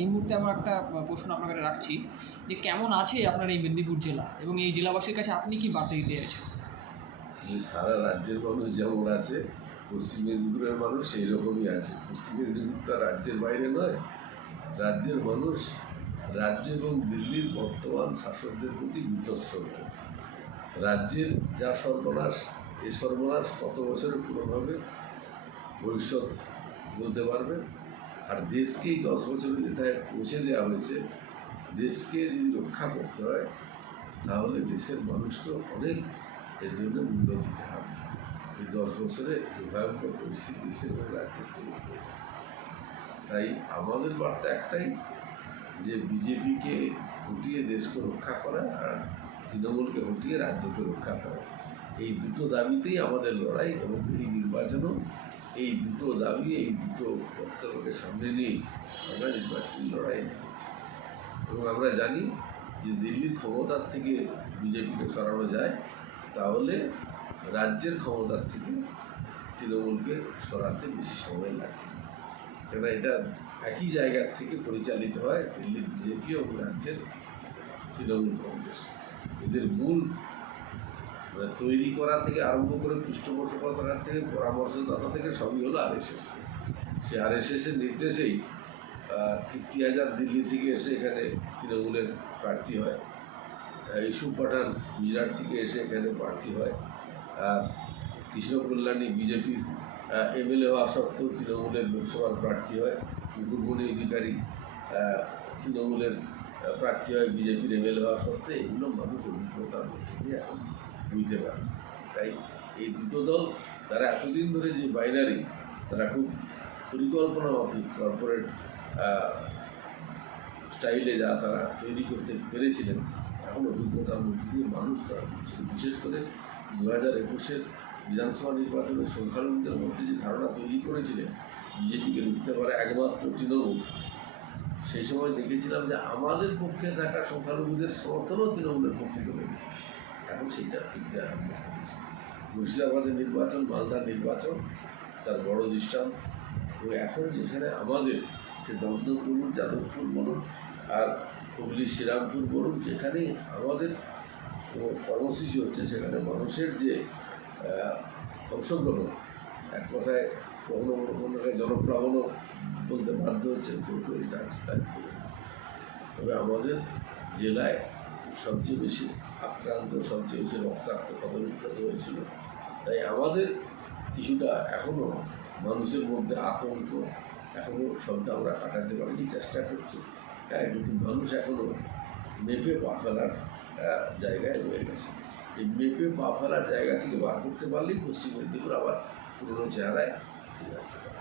এই মুহূর্তে আমার একটা প্রশ্ন আপনার কাছে রাখছি যে কেমন আছে আপনার এই মেদিনীপুর জেলা এবং এই জেলাবাসীর কাছে আপনি কি বার্তা দিতে চাইছেন? সারা রাজ্যের মানুষ যেমন আছে, পশ্চিম মেদিনীপুরের মানুষ সেই রকমই আছে। পশ্চিম মেদিনীপুর তো রাজ্যের বাইরে নয়। রাজ্যের মানুষ রাজ্য এবং দিল্লির বর্তমান শাসকদের প্রতি বিতস্রত রাজ্যের যা সর্বনাশ এই সর্বনাশ কত বছরে পুরোভাবে ভবিষ্যৎ বলতে পারবে আর দেশকেই দশ বছরে যেটায় পৌঁছে দেওয়া হয়েছে, দেশকে যদি রক্ষা করতে হয়, তাহলে দেশের মানুষকে অনেক এর জন্য মূল্য দিতে হবে। এই দশ বছরে যে ভয়ঙ্কর পরিস্থিতি দেশের রাজ্যের তৈরি হয়েছে। তাই আমাদের বার্তা একটাই, যে বিজেপিকে হটিয়ে দেশকে রক্ষা করা আর তৃণমূলকে হটিয়ে রাজ্যকে রক্ষা করা। এই দুটো দাবিতেই আমাদের লড়াই এবং এই নির্বাচনও এই দুটো দাবি এই দুটো বক্তব্যকে সামনে নিয়েই আমরা নির্বাচনী লড়াই নেমেছি। এবং আমরা জানি যে দিল্লির ক্ষমতার থেকে বিজেপিকে সরানো যায়, তাহলে রাজ্যের ক্ষমতার থেকে তৃণমূলকে সরাতে বেশি সময় লাগে। কেন এটা একই জায়গার থেকে পরিচালিত হয় দিল্লির বিজেপি এবং রাজ্যের তৃণমূল কংগ্রেস। এদের মূল তৈরি করা থেকে আরম্ভ করে পৃষ্ঠপোষকতার থেকে পরামর্শদাতা থেকে সবই হলো আরএসএস সে আরএসএসের নির্দেশেই আহ, কীর্তি হাজার দিল্লি থেকে এসে এখানে তৃণমূলের প্রার্থী হয়। ইউসুফ পাঠান গুজরাট থেকে এসে এখানে প্রার্থী হয়। আর কৃষ্ণ কল্যাণী বিজেপির এমএলএ হওয়া সত্ত্বেও তৃণমূলের লোকসভার প্রার্থী হয়। মুকুরমণি অধিকারী তৃণমূলের প্রার্থী হয় বিজেপির এমএলএ হওয়া সত্ত্বেও। এগুলো মানুষ অভিজ্ঞতার মধ্যে দিয়ে এখন। বুঝতে পারছে। তাই এই দুটো দল, তারা এতদিন ধরে যে বাইনারি তারা খুব পরিকল্পনা মাফিক কর্পোরেট স্টাইলে যা তারা তৈরি করতে পেরেছিলেন, এখন অভিজ্ঞতার মধ্যে দিয়ে মানুষ তারা বিশেষ করে দু হাজার একুশের বিধানসভা নির্বাচনের সংখ্যালঘুদের মধ্যে যে ধারণা তৈরি করেছিলেন, বিজেপিকে রুখতে পারে একমাত্র তৃণমূল, সেই সময় দেখেছিলাম যে আমাদের পক্ষে থাকা সংখ্যালঘুদের সমর্থনও তৃণমূলের পক্ষে চলে গেছে। এখন সেইটা ফিরতে মুর্শিদাবাদের নির্বাচন, মালদার নির্বাচন, তার বড় দৃষ্টান্ত। এবং এখন যেখানে আমাদের সে দমদম বলুন যাদবপুর বলুন, আর হুগলি, শ্রীরামপুর বলুন যেখানে আমাদের কর্মসূচি হচ্ছে, সেখানে মানুষের যে অংশগ্রহণ, এক কথায় কখনো কোনো জনপ্লাবনও বলতে বাধ্য হচ্ছে, কিন্তু এটা তাই তবে আমাদের জেলায় সবচেয়ে বেশি আক্রান্ত, সবচেয়ে বেশি রক্তাক্ত, ক্ষতবিক্ষত হয়েছিল। তাই আমাদের কিছুটা এখনও মানুষের মধ্যে আতঙ্ক এখনও সবটা আমরা কাটাতে পারিনি, চেষ্টা করছি। হ্যাঁ কিন্তু মানুষ এখনও মেপে পা ফেলার জায়গায় রয়ে গেছে। এই মেপে পা ফেলার জায়গা থেকে বার করতে পারলেই পশ্চিম মেদিনীপুর আবার পুরনো চেহারায় ফিরে আসতে পারে।